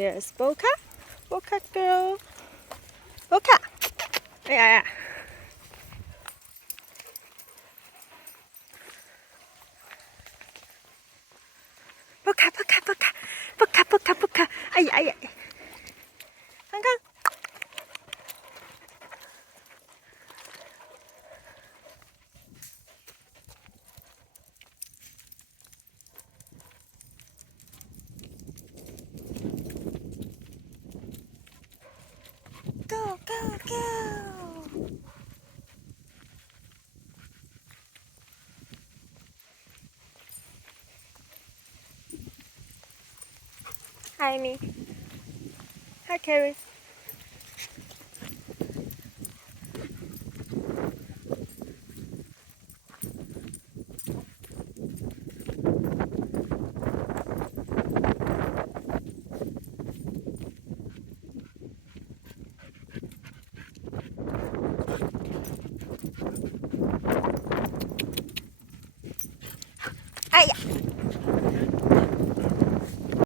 Here's Boca. Boca girl. Boca. Yeah. Boca. Boca. Ay. Hanggang. Go. Hi, me. Hi, Carrie. Ay.